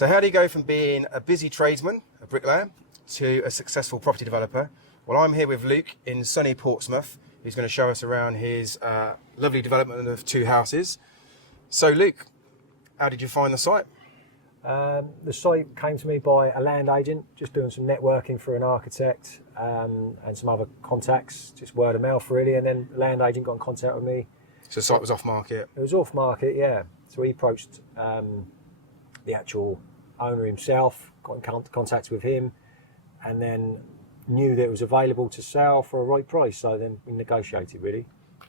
So how do you go from being a busy tradesman, a bricklayer, to a successful property developer? Well, I'm here with Luke in sunny Portsmouth. He's going to show us around his lovely development of 2 houses. So Luke, how did you find the site? The site came to me by a land agent, just doing some networking for an architect and some other contacts, just word of mouth really, and then the land agent got in contact with me. So the site was off market? It was off market, yeah. So he approached the actual owner himself, got in contact with him, and then knew that it was available to sell for a right price, so then we negotiated really.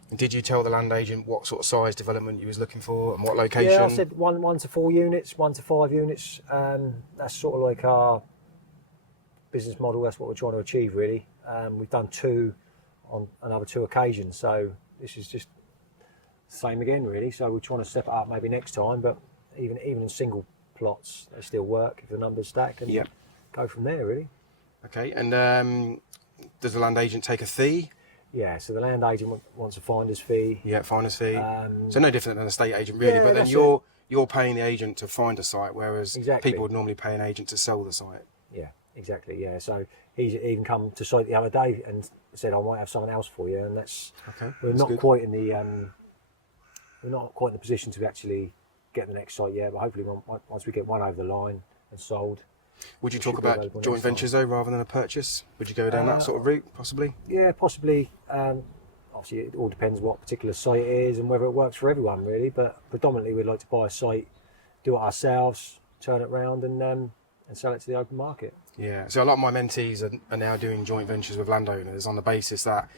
And did you tell the land agent what sort of size development you was looking for and what location? Yeah, I said 1 to 4 units, 1 to 5 units. That's sort of like our business model. That's what we're trying to achieve, really. We've done 2 on another 2 occasions, so this is just the same again, really. So we're trying to step it up maybe next time, but even in single plots, they still work if the numbers stack, and go from there, really. Okay, and does the land agent take a fee? Yeah, so the land agent wants a finder's fee. Yeah, finder's fee. So no different than an estate agent, really. Yeah, but then you're paying the agent to find a site, whereas people would normally pay an agent to sell the site. Yeah, exactly. Yeah, so he's even come to site the other day and said, "I might have someone else for you," and that's okay. We're not quite in the position to actually get the next site yet, but hopefully once we get one over the line and sold. Would you talk about joint ventures though, rather than a purchase? Would you go down that sort of route, possibly? Yeah, possibly. Obviously, it all depends what particular site it is and whether it works for everyone, really. But predominantly, we'd like to buy a site, do it ourselves, turn it around, and sell it to the open market. Yeah. So a lot of my mentees are now doing joint ventures with landowners on the basis that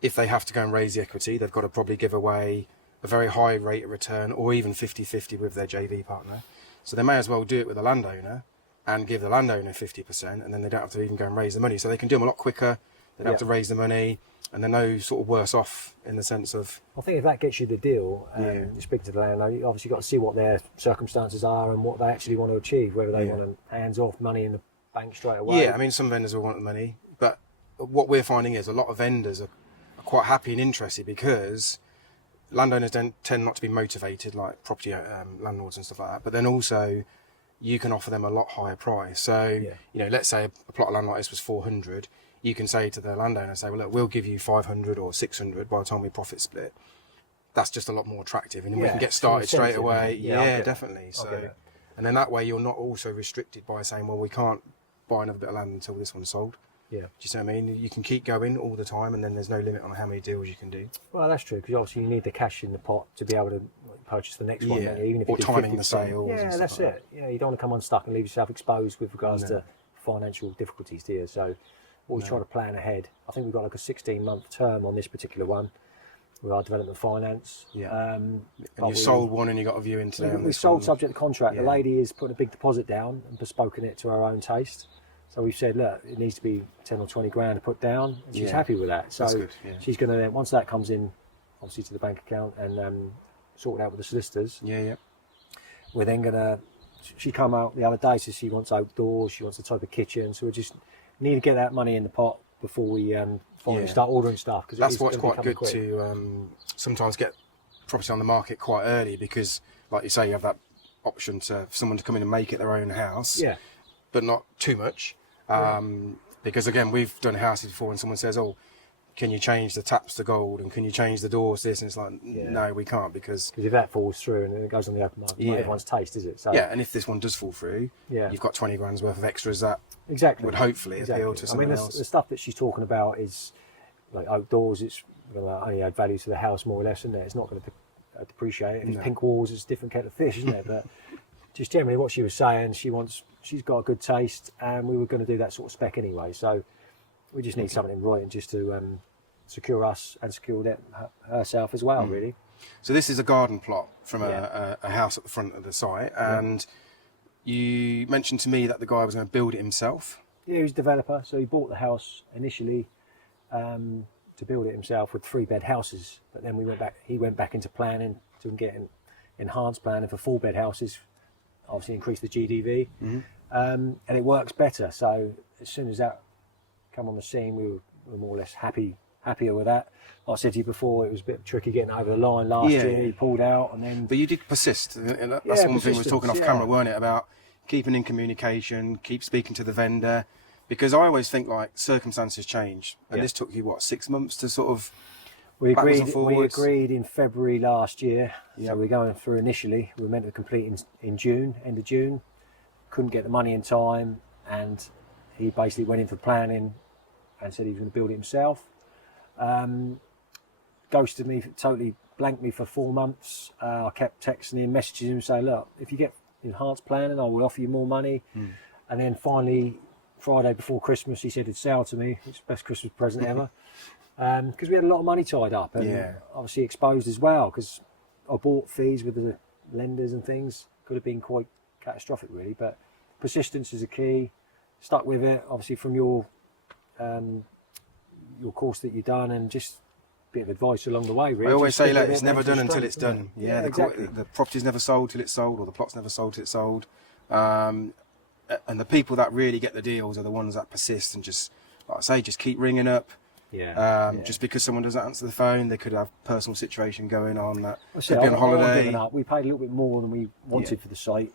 if they have to go and raise the equity, they've got to probably give away a very high rate of return, or even 50-50 with their JV partner. So they may as well do it with the landowner and give the landowner 50%, and then they don't have to even go and raise the money. So they can do them a lot quicker, they don't have to raise the money, and they're no sort of worse off in the sense of... I think if that gets you the deal, you speak to the landowner, you obviously got to see what their circumstances are and what they actually want to achieve, whether they want a hands-off money in the bank straight away. Yeah, I mean, some vendors will want the money, but what we're finding is a lot of vendors are quite happy and interested because landowners tend not to be motivated like property landlords and stuff like that, but then also you can offer them a lot higher price. So, you know, let's say a plot of land like this was 400, you can say to the landowner, say, well, look, we'll give you 500 or 600 by the time we profit split. That's just a lot more attractive, and we can get started straight away. Yeah, definitely. So, and then that way you're not also restricted by saying, well, we can't buy another bit of land until this one's sold. Yeah. Do you see what I mean? You can keep going all the time, and then there's no limit on how many deals you can do. Well, that's true, because obviously you need the cash in the pot to be able to purchase the next one, even if or you timing the sales. Yeah, and that's like it. Yeah, you don't want to come unstuck and leave yourself exposed with regards to financial difficulties, do you? So always try to plan ahead. I think we've got like a 16-month term on this particular one with our development finance. Yeah. And you sold one and you got a viewing today. We sold subject to contract. The lady is putting a big deposit down and bespoking it to her own taste. So we've said, look, it needs to be 10 or 20 grand to put down, and she's happy with that. So that's good, she's going to then, once that comes in, obviously to the bank account and sort it out with the solicitors. We're then going to. She come out the other day, so she wants outdoors, she wants a type of kitchen. So we just need to get that money in the pot before we finally start ordering stuff. Because that's what's quite good to sometimes get property on the market quite early, because, like you say, you have that option for someone to come in and make it their own house. Yeah. But not too much. Because again, we've done houses before and someone says, oh, can you change the taps to gold and can you change the doors to this? And it's like, no, we can't, because if that falls through and then it goes on the open market, not everyone's taste, is it? So, and if this one does fall through, you've got 20 grand's worth of extras that would hopefully appeal to someone else. The stuff that she's talking about is like outdoors, it's going to only add value to the house more or less, isn't it? It's not going to depreciate. If it's pink walls, it's a different kettle of fish, isn't it? But just generally what she was saying, she's got a good taste, and we were going to do that sort of spec anyway. So we just need something right, and just to secure us and secure that herself as well, really. So this is a garden plot from a house at the front of the site, and you mentioned to me that the guy was going to build it himself. Yeah, he was a developer, so he bought the house initially to build it himself with 3-bed houses, but then he went back into planning to get enhanced planning for 4-bed houses. Obviously increase the GDV, and it works better. So as soon as that come on the scene, we were more or less happier with that. Like I said to you before, it was a bit tricky getting over the line last year. He pulled out, and then. But you did persist, and that's one thing we were talking off camera, weren't it? About keeping in communication, keep speaking to the vendor, because I always think like circumstances change, and this took you what 6 months to sort of. We backwards agreed. and We forwards. agreed in February last year. Yeah. So we're going through initially. We were meant to complete in June, end of June. Couldn't get the money in time, and he basically went in for planning and said he was going to build it himself. Ghosted me, totally blanked me for 4 months. I kept texting him, messaging him, saying, "Look, if you get enhanced planning, I will offer you more money." And then finally, Friday before Christmas, he said he'd sell to me. It's the best Christmas present ever. Because we had a lot of money tied up, and obviously exposed as well, because abort fees with the lenders and things could have been quite catastrophic really. But persistence is a key. Stuck with it, obviously, from your course that you've done, and just a bit of advice along the way really. I always Just say stick like, with it's it, never wait done for until strength, it's done. yeah, the, exactly. the property's never sold till it's sold, or the plot's never sold till it's sold. And the people that really get the deals are the ones that persist and just, like I say, just keep ringing up. Just because someone doesn't answer the phone, they could have personal situation going on, that could be on holiday. We paid a little bit more than we wanted for the site,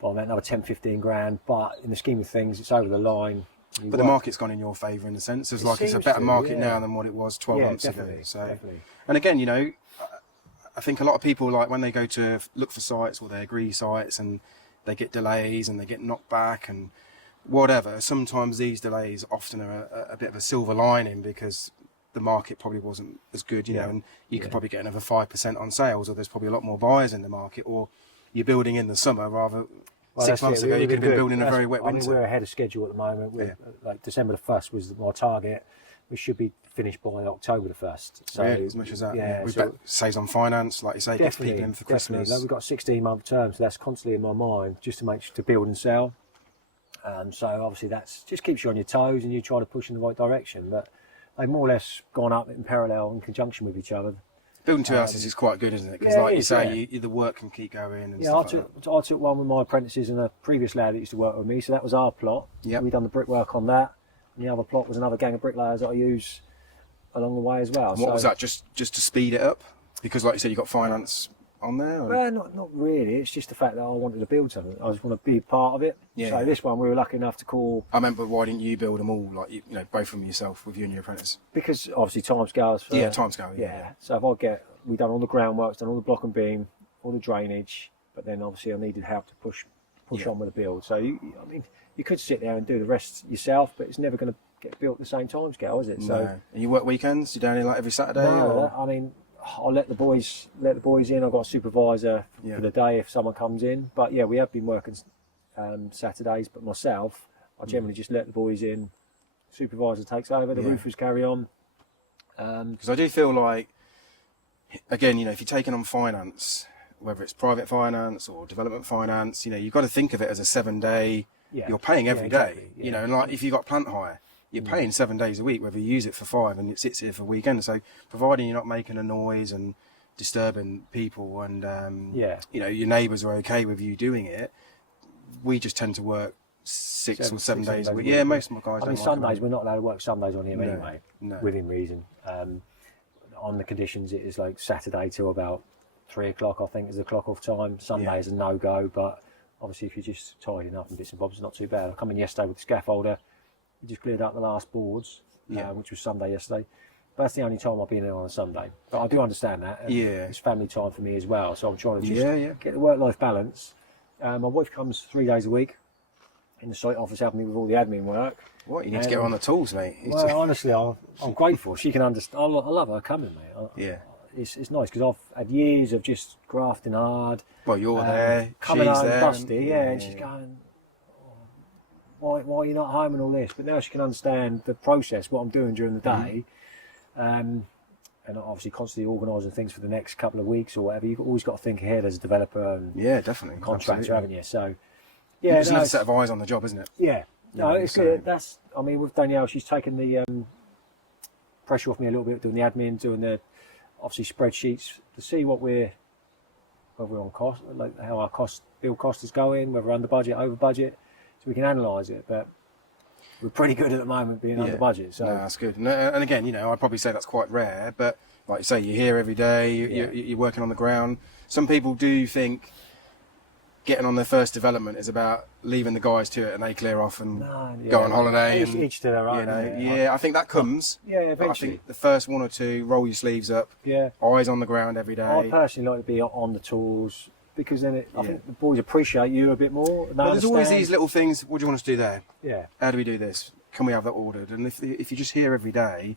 by another 10, 15 grand. But in the scheme of things, it's over the line. But the market's gone in your favour in a sense. It's like it's a better market now than what it was 12 months ago. So, definitely. and again, you know, I think a lot of people, like when they go to look for sites or they agree sites and they get delays and they get knocked back and whatever, sometimes these delays often are a bit of a silver lining, because the market probably wasn't as good, you know, and you could probably get another 5% on sales, or there's probably a lot more buyers in the market, or you're building in the summer rather. Well, 6 months ago, you could have been building a very wet I mean, winter. we're ahead of schedule at the moment. We're, like December the 1st was my target. We should be finished by October the 1st. So, really, as much as that. Yeah, We so bet saves on finance, like you say, gets people in for Christmas. Like we've got a 16-month term, so that's constantly in my mind, just to build and sell. So obviously that's just keeps you on your toes, and you try to push in the right direction. But they've more or less gone up in parallel, in conjunction with each other. Building two houses is quite good, isn't it? Because like you say, the work can keep going. And I stuff took one with my apprentices and a previous lad that used to work with me, so that was our plot. Yep. We done the brickwork on that, and the other plot was another gang of bricklayers that I use along the way as well. And what was that? Just to speed it up? Because like you said, you got finance on there? Or? Well, not really. It's just the fact that I wanted to build something. I just want to be part of it. Yeah. So this one we were lucky enough to call. I remember, why didn't you build them all, like, you know, both of them yourself with you and your apprentice? Because obviously timescales. Timescale. Yeah. So if we done all the groundworks, done all the block and beam, all the drainage, but then obviously I needed help to push on with the build. So I mean, you could sit there and do the rest yourself, but it's never going to get built at the same timescale, is it? So. No. And you work weekends? You're down here like every Saturday? No, I mean, I'll let the boys in. I've got a supervisor for the day if someone comes in. But yeah, we have been working Saturdays. But myself, I generally just let the boys in. Supervisor takes over. The roofers carry on. Because I do feel like, again, you know, if you're taking on finance, whether it's private finance or development finance, you know, you've got to think of it as a 7-day. Yeah. You're paying every day. Yeah. You know, and like if you've got plant hire, you're paying 7 days a week, whether you use it for 5 and it sits here for weekends. So providing you're not making a noise and disturbing people, and you know, your neighbours are okay with you doing it, we just tend to work 6 or 7 days a week. Yeah, most of my guys. I mean, Sundays we're not allowed to work Sundays on here anyway, no. within reason. On the conditions, it is like Saturday till about 3 o'clock. I think is the clock off time. Sunday is a no go, but obviously if you're just tidying up and bits and bobs, it's not too bad. I come in yesterday with the scaffolder. We just cleared out the last boards, which was Sunday yesterday. But that's the only time I've been in on a Sunday. But I do understand that. It's family time for me as well, so I'm trying to just get the work-life balance. My wife comes 3 days a week in the site office helping me with all the admin work. What, you need to get her on the tools, mate. Well, honestly, I'm grateful. She can understand. I love her coming, mate. It's nice because I've had years of just grafting hard. Well, you're there, coming she's home there. busty, and she's going, why are you not home and all this? But now she can understand the process, what I'm doing during the day, and obviously constantly organising things for the next couple of weeks or whatever. You've always got to think ahead as a developer and definitely contractor, haven't you? So it's another set of eyes on the job, isn't it? Yeah, no, it's good. That's, I mean, with Danielle, she's taken the pressure off me a little bit, doing the admin, doing the obviously spreadsheets to see whether we're on cost, like how our build cost is going, whether we're under budget, over budget, so we can analyse it. But we're pretty good at the moment being under budget. So that's good. And again, you know, I'd probably say that's quite rare. But like you say, you're here every day. You're working on the ground. Some people do think, getting on their first development is about leaving the guys to it and they clear off and No, yeah. go on holiday. And, Each to their own. you know, I think that comes. Yeah, But I eventually. think the first one or two, roll your sleeves up, Yeah. eyes on the ground every day. I personally like to be on the tools because then I think the boys appreciate you a bit more. But there's always these little things. What do you want us to do there? Yeah. How do we do this? Can we have that ordered? And if you're just here every day,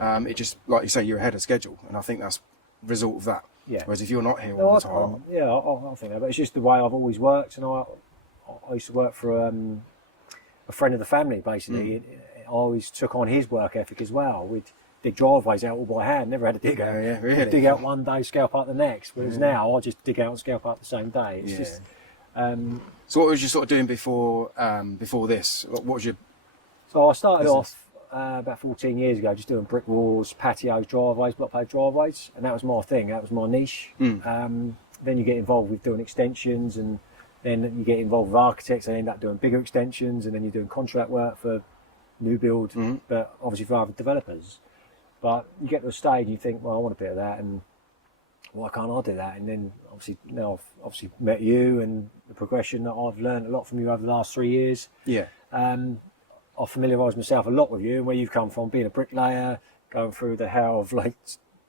it just, like you say, you're ahead of schedule. And I think that's a result of that. Yeah. Whereas if you're not here all the time, I think that. But it's just the way I've always worked, and I used to work for a friend of the family. Basically, I always took on his work ethic as well. We'd dig driveways out all by hand. Never had a digger. Yeah, really. Dig out one day, scalp up the next. Whereas now I just dig out and scalp up the same day. It's just. So what was you sort of doing before this? What was your? So I started off about 14 years ago, just doing brick walls, patios, driveways, block paved driveways, and that was my thing. That was my niche. Then you get involved with doing extensions, and then you get involved with architects. They end up doing bigger extensions, and then you're doing contract work for new build, but obviously for other developers. But you get to a stage and you think, well, I want a bit of that, and why can't I do that? And then obviously now I've obviously met you, and the progression that I've learned a lot from you over the last 3 years. Yeah. I've familiarised myself a lot with you and where you've come from, being a bricklayer, going through the hell of like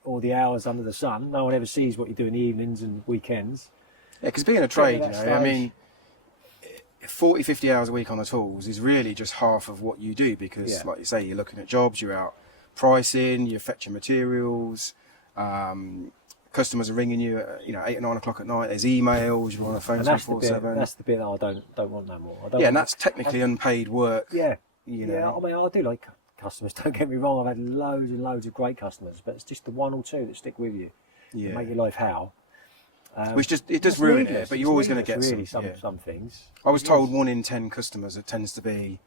all the hours under the sun. No one ever sees what you do in the evenings and weekends. Yeah, because being a trade, you know, stage. I mean, 40, 50 hours a week on the tools is really just half of what you do because, like you say, you're looking at jobs, you're out pricing, you're fetching materials, customers are ringing you at 8 or 9 o'clock at night, there's emails, you're on the phone 24/7. That's the bit that I don't want no more. And that's technically unpaid work. Yeah. You know. Yeah, I mean, I do like customers, don't get me wrong. I've had loads and loads of great customers, but it's just the one or two that stick with you and make your life hell. Which it does ruin needless. it, but you're always going to get really some things. I was told 1 in 10 customers, it tends to be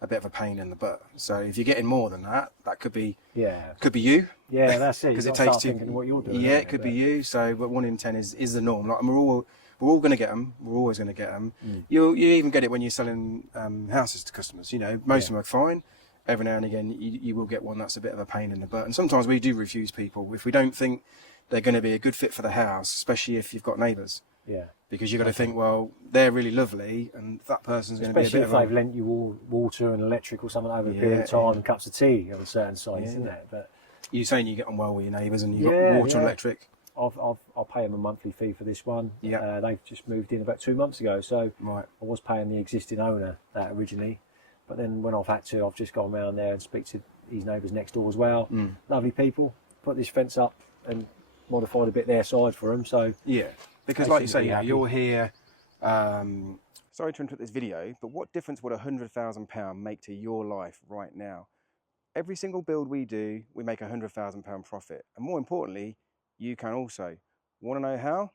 a bit of a pain in the butt. So if you're getting more than that, that could be you. Yeah, that's it. Because You've it got to takes start thinking what you're doing. Yeah, it could be you. So, but 1 in 10 is the norm. Like, and we're all going to get them. We're always going to get them. You even get it when you're selling houses to customers. You know, most of them are fine. Every now and again, you will get one that's a bit of a pain in the butt. And sometimes we do refuse people if we don't think they're going to be a good fit for the house, especially if you've got neighbours. Yeah. Because you've got to think, well, they're really lovely, and that person's going to be a bit Especially if they've lent you water and electric or something over a period of time and cups of tea of a certain size, isn't it? But you're saying you get on well with your neighbours and you've got water and electric. I'll pay them a monthly fee for this one. Yeah. They've just moved in about 2 months ago, so Right. I was paying the existing owner that originally. But then when I've had to, I've just gone round there and speak to his neighbours next door as well. Lovely people. Put this fence up and modified a bit their side for them. So yeah, because like you say, you're here. Sorry to interrupt this video, but what difference would £100,000 make to your life right now? Every single build we do, we make £100,000 profit, and more importantly, you can also. Want to know how?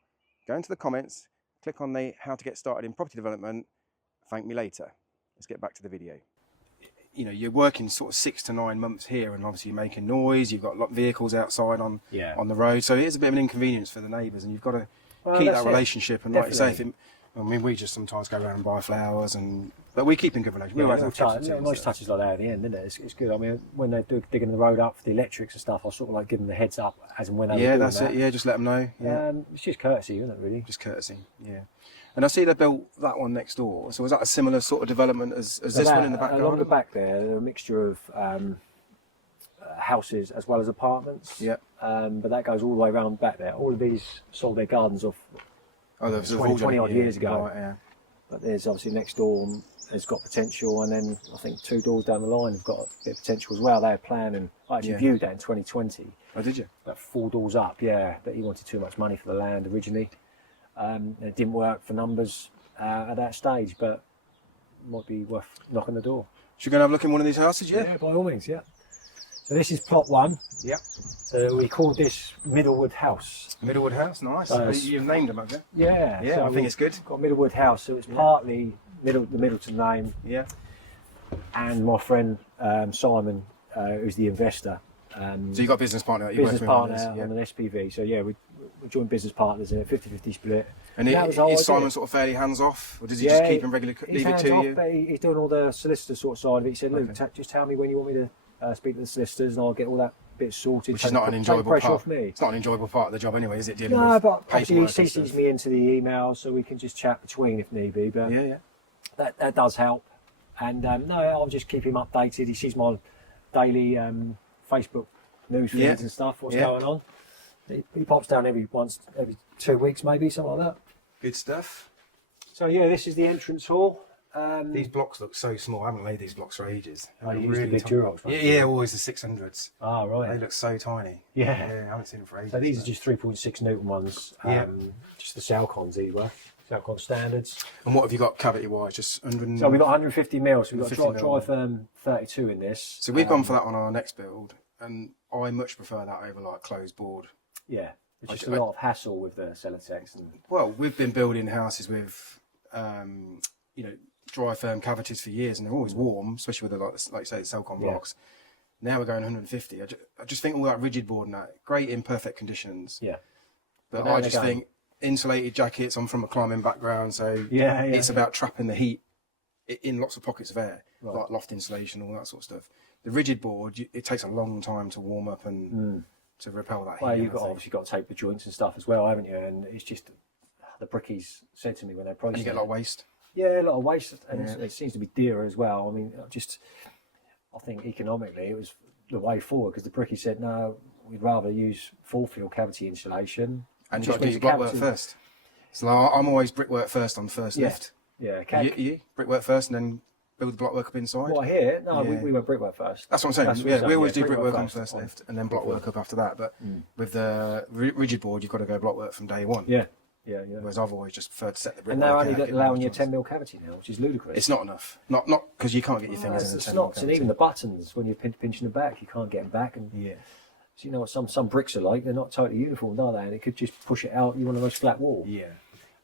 Go into the comments, click on the how to get started in property development. Thank me later. Let's get back to the video. You know, you're working sort of 6 to 9 months here, and obviously you're making noise. You've got vehicles outside on the road, so it is a bit of an inconvenience for the neighbours, and you've got to keep that relationship. And like you say, I mean, we just sometimes go around and buy flowers, but we keep in good relations. Nice touches like that at the end, isn't it? It's good. I mean, when they're digging the road up for the electrics and stuff, I sort of like give them the heads up as and when they Yeah, that's it. Yeah, just let them know. Yeah, it's just courtesy, isn't it? Really, just courtesy. Yeah. And I see they built that one next door. So was that a similar sort of development as this one in the back garden? Along the back there, a mixture of houses as well as apartments. Yeah. But that goes all the way around back there. All of these sold their gardens off 20 odd years ago. Right, yeah. But there's obviously next door has got potential, and then I think 2 doors down the line have got a bit of potential as well. They had planned, and I actually viewed that in 2020. Oh, did you? About 4 doors up, but he wanted too much money for the land originally. It didn't work for numbers at that stage, but might be worth knocking the door. Should we go and have a look in one of these houses, Yeah, by all means, yeah. So this is plot 1. Yep. So we call this Middlewood House. Middlewood House, nice. So you've named them, have you? Yeah. Yeah, so I think it's good. Got Middlewood House, so it's partly the Middleton name. Yeah. And my friend Simon, who's the investor. So you've got a business partner that you're business working partner with on an SPV. So yeah, we're joint business partners in a 50-50 split. And is Simon sort of fairly hands off, or does he just keep him regularly, leave it to you? But he's doing all the solicitor sort of side of it. He said, look, just tell me when you want me to speak to the solicitors, and I'll get all that bits sorted. Which is not an enjoyable pressure part. off me. It's not an enjoyable part of the job anyway, is it? Dealing No, with but obviously he paperwork and CCs stuff? me into the emails so we can just chat between if need be. But Yeah, yeah. that does help. And no, I'll just keep him updated. He sees my daily Facebook news feeds and stuff. What's going on? He pops down every 2 weeks, maybe something like that. Good stuff. So yeah, this is the entrance hall. These blocks look so small. I haven't laid these blocks for ages. Oh, you They're use the big Durox, right? Yeah, always the 600s. Ah, right. They look so tiny. Yeah. I haven't seen them for ages. So these are just 3.6 Newton ones. Just the Salcons, these were. Salcon standards. And what have you got cavity-wise? Just 100. So we've got 150 mil. So we've got 150 dry firm 32 in this. So we've gone for that on our next build, and I much prefer that over like closed board. Yeah, it's just a lot of hassle with the Celotex. And well, we've been building houses with, dry firm cavities for years, and they're always warm, especially with the like you say, the Celcon blocks. Now we're going 150. I just think all that rigid board and that great in perfect conditions. Yeah, but I just think insulated jackets. I'm from a climbing background, so it's about trapping the heat in lots of pockets of air, like loft insulation, all that sort of stuff. The rigid board, it takes a long time to warm up and to repel that heat. Well, you've obviously got to tape the joints and stuff as well, haven't you? And it's just the brickies said to me when they processed. And you get a lot of waste. Yeah, a lot of waste, and it seems to be dearer as well. I mean, I think economically it was the way forward because the brickie said no, we'd rather use full field cavity insulation. And you've got to do your block work first. So I'm always brickwork first on first lift. Yeah, you brickwork first and then build the blockwork up inside. Well, here, no, we went brickwork first. That's what I'm saying. We always do brickwork on first lift and then blockwork up after that. But with the rigid board, you've got to go blockwork from day one. Yeah. Whereas I've always just preferred to set the brickwork. And now only allowing you a 10mm cavity now, which is ludicrous. It's not enough. Not because you can't get your fingers in the 10mm cavity. And even the buttons, when you're pinching the back, you can't get them back. And so you know what some bricks are like? They're not totally uniform, are they? And it could just push it out. You want a nice flat wall. Yeah.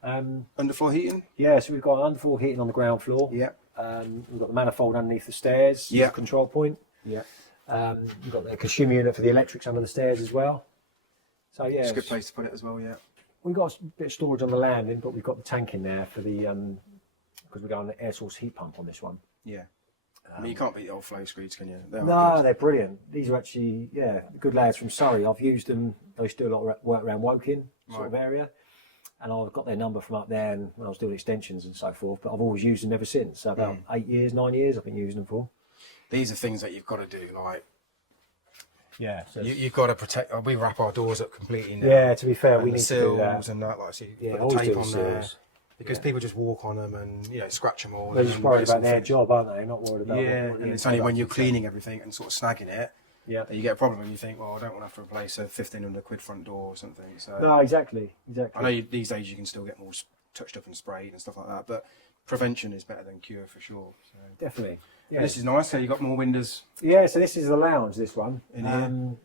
Underfloor heating? Yeah, so we've got underfloor heating on the ground floor. Yeah. We've got the manifold underneath the stairs. Yeah. Control point. Yeah. We've got the consumer unit for the electrics under the stairs as well. So yeah, it's a good place to put it as well. Yeah. We've got a bit of storage on the landing, but we've got the tank in there for the because we're going to air source heat pump on this one. Yeah. I mean, you can't beat the old flow screeds, can you? They're brilliant. These are actually, good lads from Surrey. I've used them. I used to do a lot of work around Woking sort of area. And I've got their number from up there and when I was doing extensions and so forth. But I've always used them ever since. So about 8 years, 9 years I've been using them for. These are things that you've got to do, like... Yeah. So you've got to protect... we wrap our doors up completely now. Yeah, to be fair, we need to do that. And that, like, so you put the tape on there. Because people just walk on them and, scratch them all. They're just worried about their job, aren't they? Not worried about... Yeah, and it's only when you're cleaning everything and sort of snagging it that you get a problem and you think, well, I don't want to have to replace a 1,500 quid front door or something. So no, exactly. I know these days you can still get more touched up and sprayed and stuff like that, but prevention is better than cure for sure. So. Definitely. Yeah. This is nice. So you've got more windows. Yeah, so this is the lounge, this one. In here.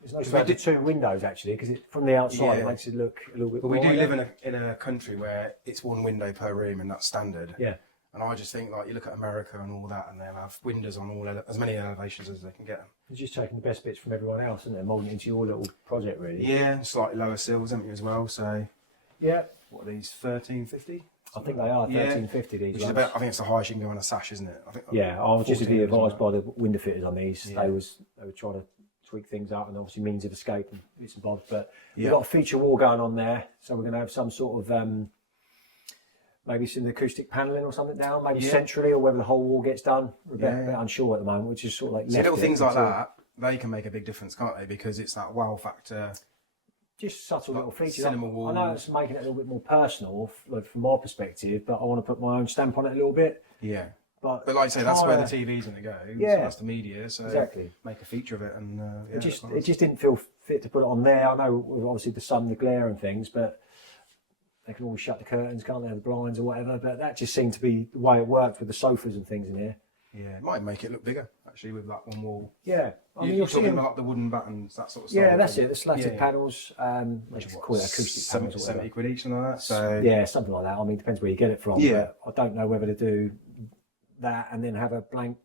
There's no space for two windows actually, because from the outside it makes it look a little bit. But we do live in a country where it's one window per room, and that's standard. Yeah. And I just think, like, you look at America and all that, and they'll have windows on as many elevations as they can get them. You're just taking the best bits from everyone else, and they're moulding it into your little project, really. Yeah, slightly lower sills, haven't you, as well? So. Yeah. What are these? 1350? I think they are 1350. These. Which is about, I think it's the highest you can go on a sash, isn't it? I think. Yeah, I was just to be advised by the window fitters on these. Yeah. They were trying to tweak things out and obviously means of escape and bits and bobs. But we've got a feature wall going on there, so we're going to have some sort of maybe some acoustic panelling or something down, maybe centrally, or whether the whole wall gets done. We're a bit unsure at the moment, which is sort of like little things like that. They can make a big difference, can't they? Because it's that wow factor. Just subtle little features. Cinema walls. I know it's making it a little bit more personal from my perspective, but I want to put my own stamp on it a little bit. Yeah. But like I say, that's where the TV's going to go. Yeah. So that's the media. So exactly. Make a feature of it, and it just didn't feel fit to put it on there. I know obviously the sun, the glare, and things, but they can always shut the curtains, can't they, the blinds or whatever. But that just seemed to be the way it worked with the sofas and things in here. Yeah, it might make it look bigger actually with that one wall. Yeah, I mean, you're talking about the wooden battens, that sort of stuff. Yeah, that's it. The slatted panels. Call it acoustic panels. 70 quid each, something like that. So yeah, something like that. I mean, it depends where you get it from. Yeah, but I don't know whether to do that and then have a blank,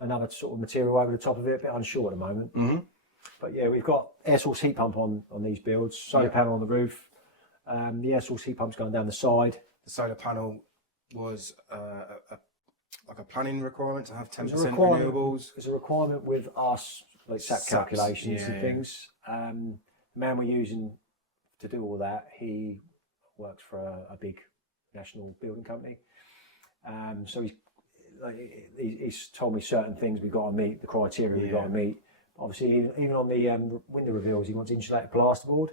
another sort of material over the top of it. A bit unsure at the moment. Mm-hmm. But yeah, we've got air source heat pump on these builds. Solar panel on the roof. The air source heat pump's going down the side. The solar panel was like a planning requirement to have 10% renewables. There's a requirement with us like SAP SAPs, calculations yeah, and yeah. things. The man we're using to do all that, he works for a big national building company. So he's told me certain things we've got to meet, the criteria we've got to meet. Obviously, even on the window reveals, he wants insulated plasterboard.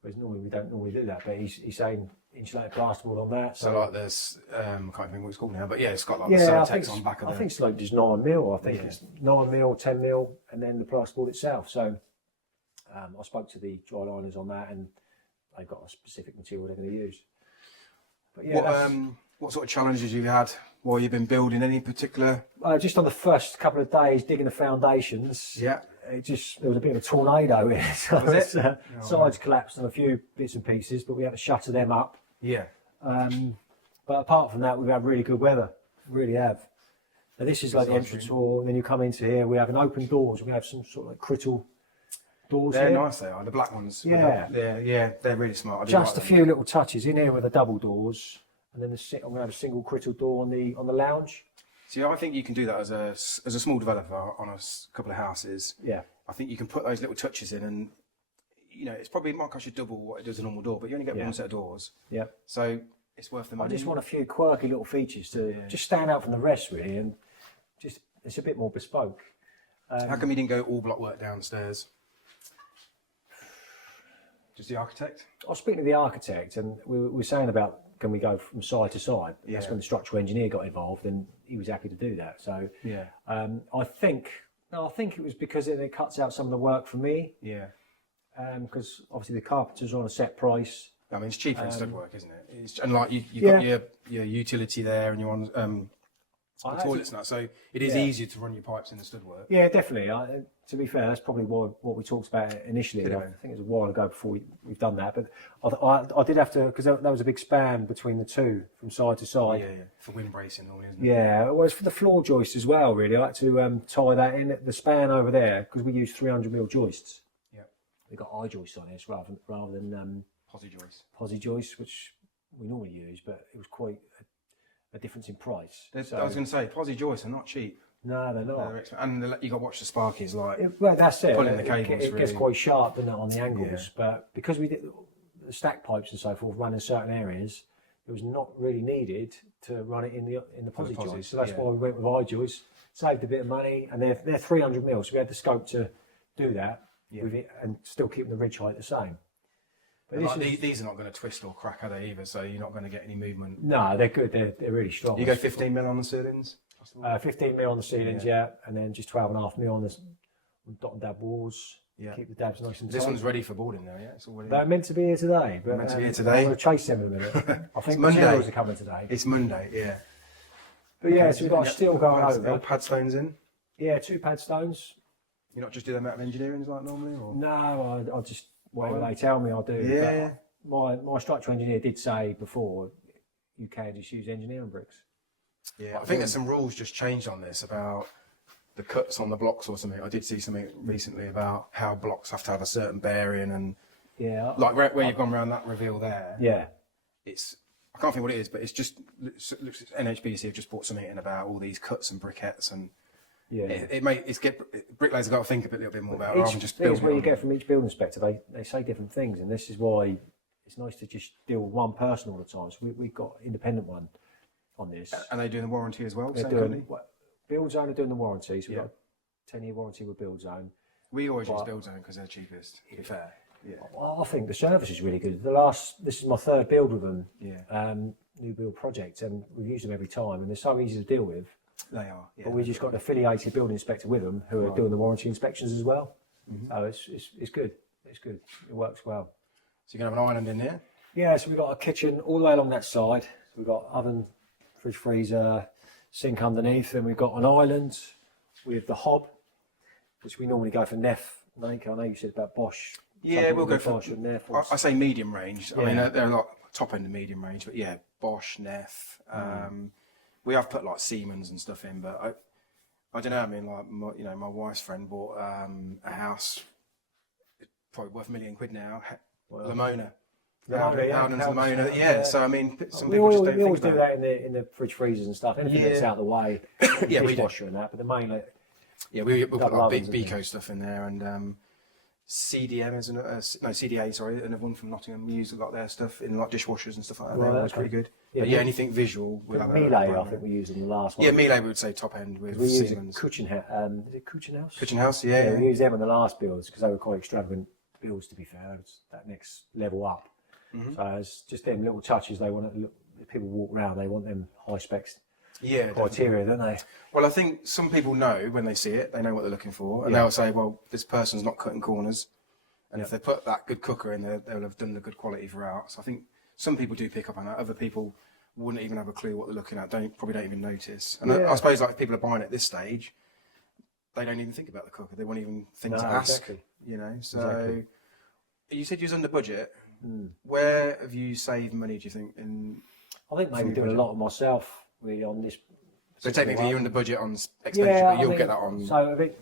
Whereas normally we don't normally do that, but he's saying insulated plasterboard on that. So like there's, I can't remember what it's called now, but yeah, it's got like I the think Certex on the back of I it. think it's like just 9mm. I think it's 9mm, 10mm, and then the plasterboard itself. So I spoke to the dry liners on that, and they've got a specific material they're going to use. But yeah, what sort of challenges you've had while you've been building? Any particular? just on the first couple of days digging the foundations. Yeah. There was a bit of a tornado here, so Was it? sides collapsed on a few bits and pieces, but we had to shutter them up. Yeah. But apart from that, we've had really good weather. Really have. Now this is like the entrance hall, and then you come into here. We have an open doors. We have some sort of like crystal doors They're here. nice. They are the black ones. Yeah. They're really smart. I do Just like a them. few little touches in here with the double doors, and then I'm going to have a single crystal door on the lounge. See, I think you can do that as a small developer on a couple of houses. Yeah. I think you can put those little touches in, and it's probably might cost you double what it does a normal door, but you only get one set of doors. Yeah. So it's worth the money. I just want a few quirky little features to just stand out from the rest, really, and just it's a bit more bespoke. How come you didn't go all block work downstairs? Just the architect? I was speaking to the architect, and we were saying about can we go from side to side. That's when the structural engineer got involved, and he was happy to do that. So Yeah. I think it was because it cuts out some of the work for me. Yeah. Because obviously the carpenters are on a set price. I mean, it's cheaper in stud work, isn't it? And like you've got your utility there, and you're on the toilets now, so it is easier to run your pipes in the stud work. Yeah, definitely. To be fair, that's probably what we talked about initially. I think it was a while ago before we've done that, but I did have to, because that was a big span between the two from side to side. Yeah, for wind bracing normally, isn't it? Yeah, well, it's for the floor joist as well, really. I had to tie that in the span over there, because we use 300mm joists. Yeah. We've got eye joists on this rather than Posi joists, which we normally use, but it was quite a difference in price. I was going to say, posi joists are not cheap. No, they're not. And you got to watch the sparkies, like Well, that's it. pulling the cables. It gets quite sharp, doesn't it, on the angles? But because we did the stack pipes and so forth run in certain areas, it was not really needed to run it in the posi joist. So that's why we went with eye joists, saved a bit of money, and they're 300mm, so we had the scope to do that with it and still keep the ridge height the same. But these are not going to twist or crack, are they, either? So you're not going to get any movement. No, they're good. They're really strong. You go 15mm on the ceilings? 15mm on the ceilings, and then just 12.5mm on the dot and dab walls. Yeah. Keep the dabs nice and tight. This one's ready for boarding now, yeah? It's already. They're meant to be here today. But, meant to be here today. I'm going to chase them in a minute. I think Monday. materials are coming today. It's Monday, yeah. But yeah, so we've got a steel going over. Pad stones in? Yeah, 2 pad stones. You not just do them out of engineering like normally? Or? No, I'll just, whatever they tell me I'll do. Yeah. But my structural engineer did say before, you can just use engineering bricks. Yeah, I think there's some rules just changed on this about the cuts on the blocks or something. I did see something recently about how blocks have to have a certain bearing and like where you've gone around that reveal there. Yeah, I can't think what it is, but it's just looks NHBC have just brought something in about all these cuts and briquettes and bricklayers have got to think a little bit more about it rather than just building. Where you get from each building inspector, they say different things, and this is why it's nice to just deal with one person all the time. So we've got independent one on this. And they doing the warranty as well? Build Zone are doing the warranty, so we've got a 10-year warranty with Build Zone. We always use Build Zone because they're cheapest, to be fair. Yeah. I think the service is really good. This is my third build with them. Yeah. New build project, and we've used them every time, and they're so easy to deal with. They are. Yeah, but we just got an affiliated building inspector with them who are doing the warranty inspections as well. Mm-hmm. So it's good. It's good. It works well. So you're going to have an island in here? Yeah, so we've got a kitchen all the way along that side. So we've got oven, fridge, freezer, sink underneath, and we've got an island with the hob, which we normally go for Neff. I know you said about Bosch. Yeah, we'll go for Bosch and Neff. I say medium range. I mean, they're a lot top end of medium range, but yeah, Bosch, Neff. We have put like Siemens and stuff in, but I don't know. I mean, like my wife's friend bought a house, probably worth £1 million now. Lamona. Howden's Lamona. Yeah. So I mean, some people just don't we always think do that in the fridge freezers and stuff. Anything that's out of the way, yeah, we do. dishwasher and that. But the main, Yeah, we'll put Double like ovens and Beco things. stuff in there, and CDM is CDA, sorry, another one from Nottingham. We use a lot of their stuff in like dishwashers and stuff like that. Right, They're always okay. pretty good. Yeah, But yeah, anything visual, we'll have Miele, a I brand think there. we used in the last one. Yeah, Miele we would say top end with We used Siemens. Kitchen House. Is it Kitchen House? Kitchen House, We yeah. used them in the last builds because they were quite extravagant builds, to be fair. It's that next level up. Mm-hmm. So it's just them little touches they want to look. If people walk around, they want them high specs Yeah, criteria, don't they? Well, I think some people know when they see it, they know what they're looking for, and Yeah. they'll say, well, this person's not cutting corners. And if they put that good cooker in there, they'll have done the good quality throughout. So I think some people do pick up on that. Other people wouldn't even have a clue what they're looking at, probably don't even notice. And I suppose like if people are buying at this stage, they don't even think about the cooker. They won't even think to ask, exactly. you know. So Exactly. you said you was under budget. Where have you saved money, do you think? I think maybe doing a lot of myself really on this. So technically you're under budget on expenditure, Yeah, but you'll I mean, get that on. So a bit,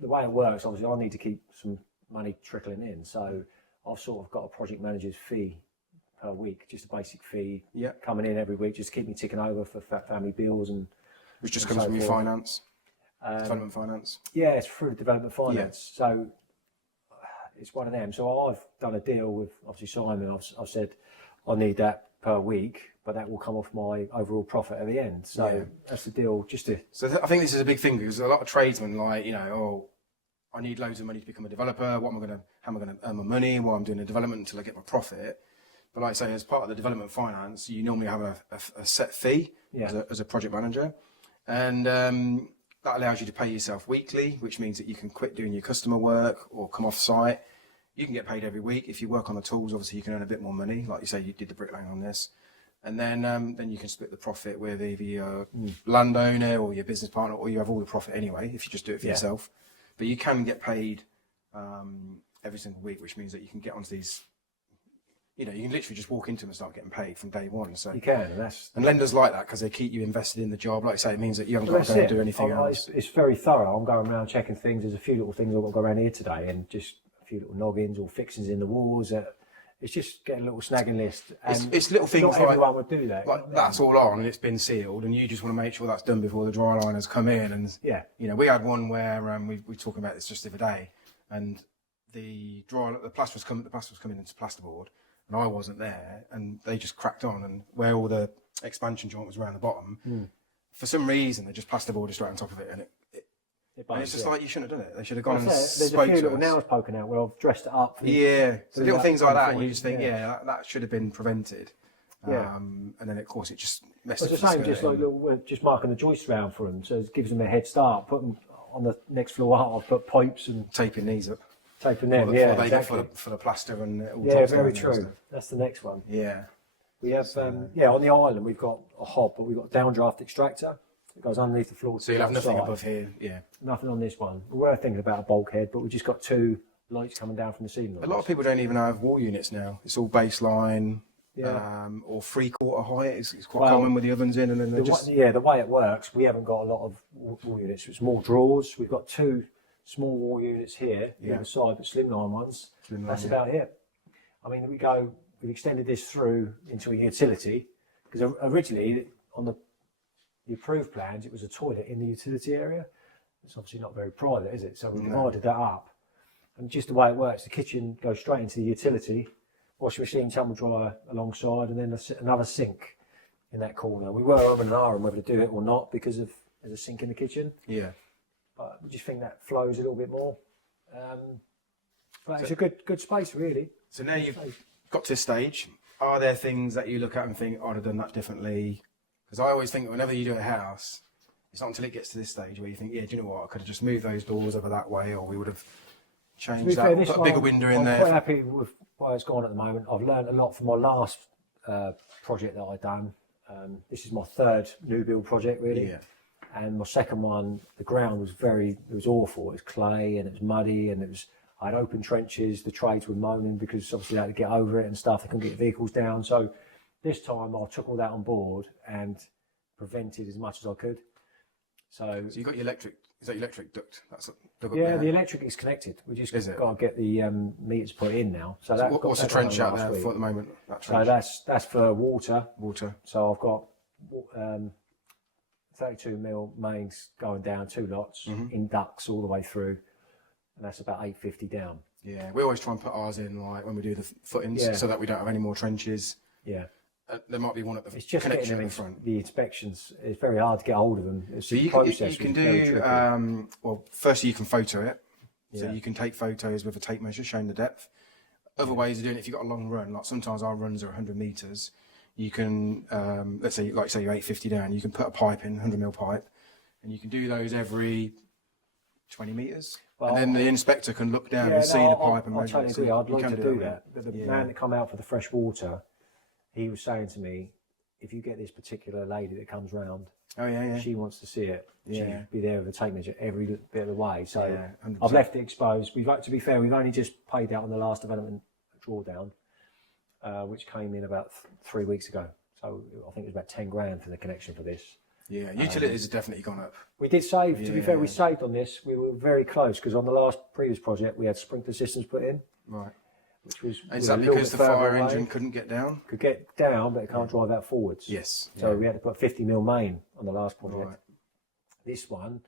the way it works, obviously, I need to keep some money trickling in. So I've sort of got a project manager's fee per week, just a basic fee Yeah. coming in every week, just to keep me ticking over for family bills and. Which just and comes so from your forth. finance, development finance. Yeah, it's through the development finance. So it's one of them. So I've done a deal with obviously Simon. I've said I need that per week, but that will come off my overall profit at the end. So that's the deal. Just to I think this is a big thing because a lot of tradesmen I need loads of money to become a developer. How am I going to earn my money while I'm doing the development until I get my profit? But like I say, as part of the development finance, you normally have a set fee as a project manager, and that allows you to pay yourself weekly, which means that you can quit doing your customer work or come off site. You can get paid every week. If you work on the tools, obviously you can earn a bit more money. Like you say, you did the bricklaying on this. And then you can split the profit with either your landowner or your business partner, or you have all the profit anyway if you just do it for yourself. But you can get paid every single week, which means that you can get onto these. You know, you can literally just walk into them and start getting paid from day one. So you can, and lenders like that because they keep you invested in the job. Like I say, it means that you haven't got to go and do anything else. It's very thorough. I'm going around checking things. There's a few little things I've got to go around here today, and just a few little noggins or fixings in the walls. It's just getting a little snagging list. And it's little things not like everyone would do that. Like that's all on and it's been sealed, and you just want to make sure that's done before the dry liners come in. And you know, we had one where we were talking about this just the other day, and the plaster was coming into plasterboard, and I wasn't there, and they just cracked on, and where all the expansion joint was around the bottom, for some reason they just plasterboarded straight on top of it, and and it's just like you shouldn't have done it. They should have gone and There's a spoke few to little us. nails poking out where I've dressed it up. Yeah, so little things like that, and you before just think, yeah. that should have been prevented. Yeah. And then of course it just messes It's up the same, just like just marking the joists around for them, so it gives them a head start. Put them on the next floor up. I've put pipes and taping these up. Taping them, yeah, for exactly. for the plaster and all Yeah, very true. That's the next one. Yeah. We have, on the island we've got a hob, but we've got a downdraft extractor. It goes underneath the floor. So you'll have nothing outside. above here, yeah. Nothing on this one. We were thinking about a bulkhead, but we just got two lights coming down from the ceiling. A lot of people don't even have wall units now. It's all baseline, or 3/4 height. It's quite common with the ovens in, and then the way it works, we haven't got a lot of wall units. It's more drawers. We've got two small wall units here, the other side, but slimline ones. That's about it. I mean, we've extended this through into a utility, because originally on the approved plans, it was a toilet in the utility area. It's obviously not very private, is it? So we divided that up. And just the way it works, the kitchen goes straight into the utility, washing machine, tumble dryer alongside, and then another sink in that corner. We were over and on whether to do it or not because there's a sink in the kitchen. Yeah. But we just think that flows a little bit more. But it's a good space, really. So now you've got to this stage. Are there things that you look at and think, I'd have done that differently? Because I always think whenever you do a house, it's not until it gets to this stage where you think, do you know what, I could have just moved those doors over that way, or we would have changed that, put a bigger window in there. I'm quite happy with where it's gone at the moment. I've learned a lot from my last project that I've done. This is my third new build project, really. Yeah. And my second one, the ground was it was awful. It was clay and it was muddy, and I had open trenches. The trades were moaning because obviously they had to get over it and stuff. They couldn't get vehicles down. So this time I took all that on board and prevented as much as I could. So you got your electric, is that your electric duct? That's dug up yeah, there? the electric is connected. We just Is it? got to get the meters put in now. So what's the trench out there for at the moment? That So trench? that's for water. Water. So I've got 32 mil mains going down 2 lots in ducts all the way through, and that's about 850 down. Yeah, we always try and put ours in like when we do the footings, Yeah. so that we don't have any more trenches. Yeah. There might be one at the It's just connection getting at the front. the inspections. It's very hard to get hold of them. It's So you can do, well, firstly you can photo it. So you can take photos with a tape measure showing the depth. Other ways of doing it, if you've got a long run, like sometimes our runs are 100 metres, you can, let's say you're 850 down, you can put a pipe in, 100 mil pipe, and you can do those every 20 metres. Well, and then the inspector can look down and see the pipe and measure it. Totally agree. I'd like to do that. But the man that come out for the fresh water, he was saying to me, if you get this particular lady that comes round, she wants to see it. She'll be there with a tape measure every bit of the way. So I've left it exposed. To be fair, we've only just paid out on the last development drawdown, which came in about 3 weeks ago. So I think it was about 10 grand for the connection for this. Yeah, utilities have definitely gone up. We did save, to be fair, we saved on this. We were very close because on the previous project, we had sprinkler systems put in. Right. Which was is that because the fire engine couldn't get down? Could get down, but it can't drive out forwards. Yes. So we had to put a 50 mil main on the last project. Right. This one,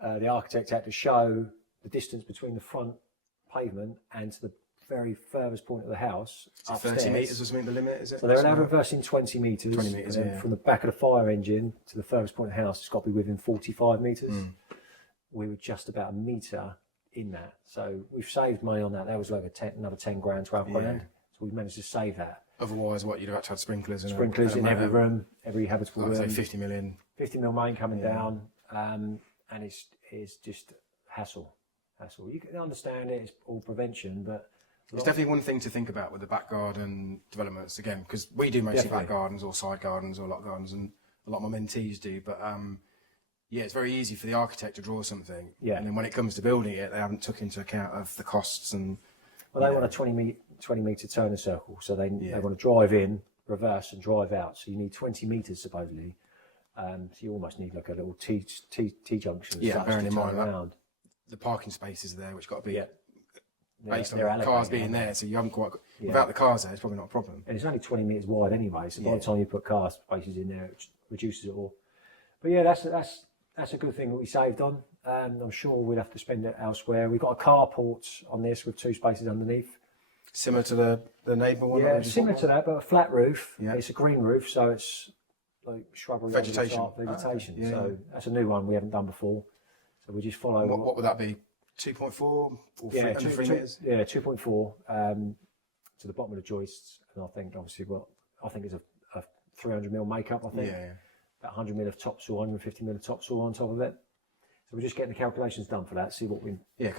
the architect had to show the distance between the front pavement and to the very furthest point of the house. So 30 metres was the limit, is it? So they're now reversing 20 metres. 20 metres, From the back of the fire engine to the furthest point of the house, it's got to be within 45 metres. We were just about a metre in that. So we've saved money on that. That was like another 10 grand, 12 grand. So we've managed to save that. Otherwise, you'd have to have sprinklers. Sprinklers in every room, every habitable room. 50 million. 50 mil main coming down. And it's just hassle. You can understand it, it's all prevention, but it's definitely one thing to think about with the back garden developments, again, because we do mostly back gardens or side gardens or lot gardens, and a lot of my mentees do, but it's very easy for the architect to draw something, and then when it comes to building it, they haven't took into account of the costs. And well, they want a 20 metre turner circle, so they want to drive in, reverse and drive out, so you need 20 metres supposedly. So you almost need like a little T junction. Yeah, bearing in mind the parking spaces there, which got to be based on the cars being there, so you haven't quite got, without the cars there, it's probably not a problem. And it's only 20 metres wide anyway, so by the time you put car spaces in there, it reduces it all. But yeah, that's a good thing that we saved on. I'm sure we'd have to spend it elsewhere. We've got a carport on this with 2 spaces underneath. Similar to the neighbour one? Yeah, similar to that, but a flat roof. Yeah. It's a green roof, so it's like shrubbery vegetation. So that's a new one we haven't done before. So we just follow. What would that be? 2.4 or 3 metres? Yeah, 2.4 to the bottom of the joists, and I think obviously it's a 300 mil makeup. I think about 100 mil of topsoil, 150 mil of topsoil on top of it. So we're just getting the calculations done for that. See what we